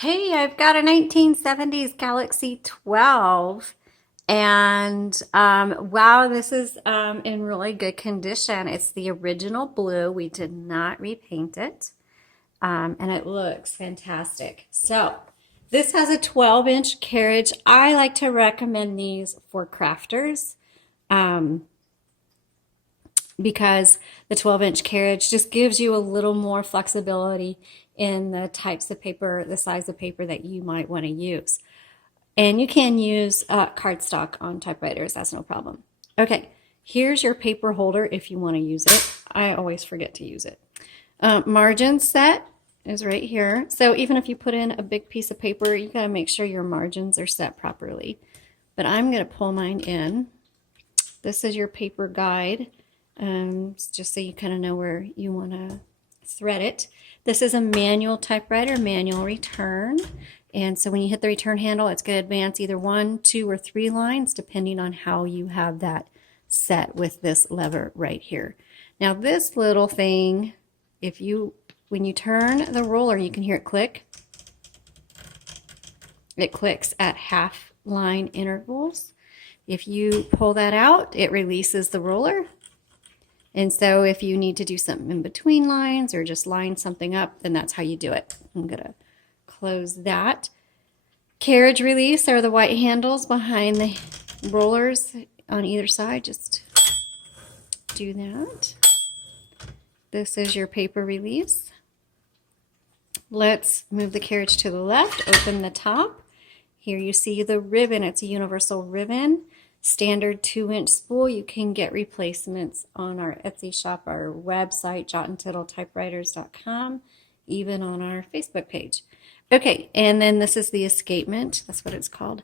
Hey, I've got a 1970s Galaxie 12 and wow, this is in really good condition. It's the original blue. We did not repaint it and it looks fantastic. So this has a 12-inch carriage. I like to recommend these for crafters. Um, because the 12-inch carriage just gives you a little more flexibility in the types of paper, the size of paper that you might want to use. And you can use cardstock on typewriters, that's no problem. Okay, here's your paper holder if you want to use it. I always forget to use it. Margin set is right here. So even if you put in a big piece of paper, you got to make sure your margins are set properly. But I'm going to pull mine in. This is your paper guide. Just so you kind of know where you want to thread it. This is a manual typewriter, manual return. And so when you hit the return handle, it's going to advance either 1, 2, or 3 lines, depending on how you have that set with this lever right here. Now this little thing, when you turn the roller, you can hear it click. It clicks at half line intervals. If you pull that out, it releases the roller. And so if you need to do something in between lines or just line something up, then that's how you do it. I'm going to close that. Carriage release are the white handles behind the rollers on either side. Just do that. This is your paper release. Let's move the carriage to the left, open the top. Here you see the ribbon. It's a universal ribbon. Standard 2-inch spool. You can get replacements on our Etsy shop, our website, untitled.typewriters.com, even on our Facebook page. Okay, and then this is the escapement. That's what it's called.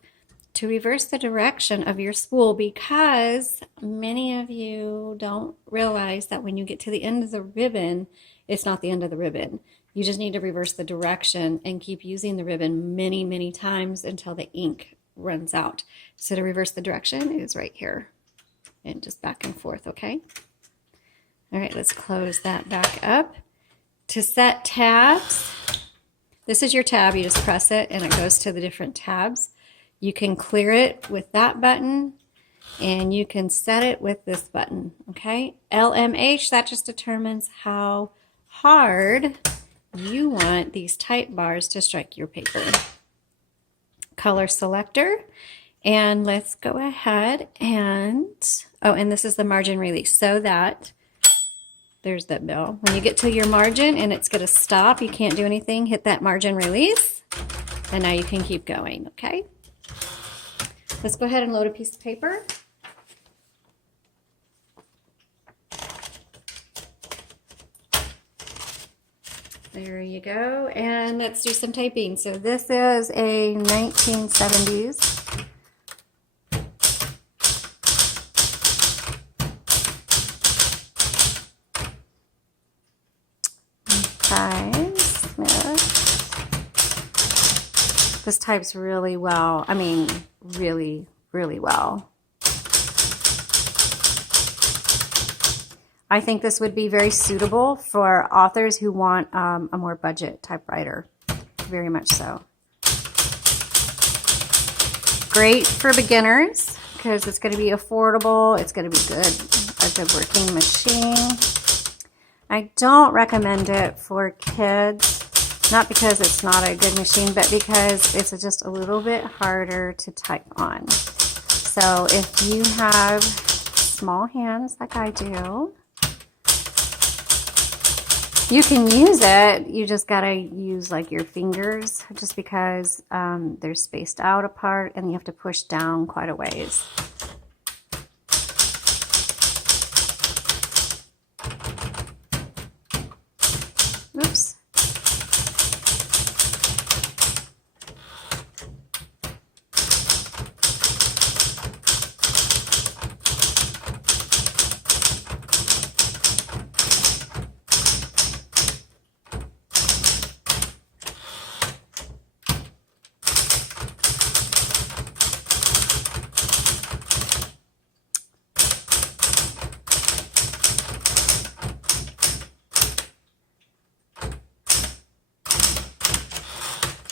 To reverse the direction of your spool, because many of you don't realize that when you get to the end of the ribbon, it's not the end of the ribbon. You just need to reverse the direction and keep using the ribbon many, many times until the ink runs out. So to reverse the direction is right here and just back and forth, okay? All right, let's close that back up. To set tabs, this is your tab. You just press it and it goes to the different tabs. You can clear it with that button and you can set it with this button, okay? LMH, that just determines how hard you want these type bars to strike your paper. Color selector, and let's go ahead and and this is the margin release, so that there's that bell. When you get to your margin and it's going to stop, you can't do anything, hit that margin release, and now you can keep going. Okay, let's go ahead and load a piece of paper. There you go, and let's do some typing. So this is a 1970s This types really well. I mean, really, really well. I think this would be very suitable for authors who want a more budget typewriter, very much so. Great for beginners because it's going to be affordable, it's going to be good, a good working machine. I don't recommend it for kids, not because it's not a good machine, but because it's just a little bit harder to type on. So if you have small hands like I do, you can use it, you just gotta use like your fingers, just because they're spaced out apart and you have to push down quite a ways. Oops.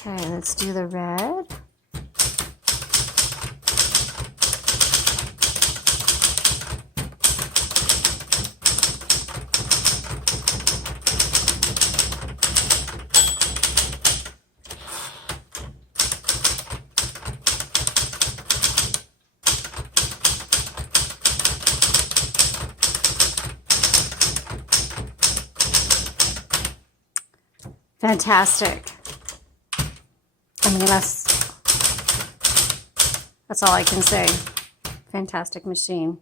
Okay, let's do the red. Fantastic. I mean, that's all I can say. Fantastic machine.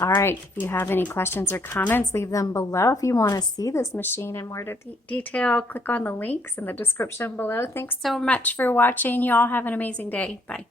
All right, if you have any questions or comments, leave them below. If you want to see this machine in more detail, click on the links in the description below. Thanks so much for watching. You all have an amazing day. Bye.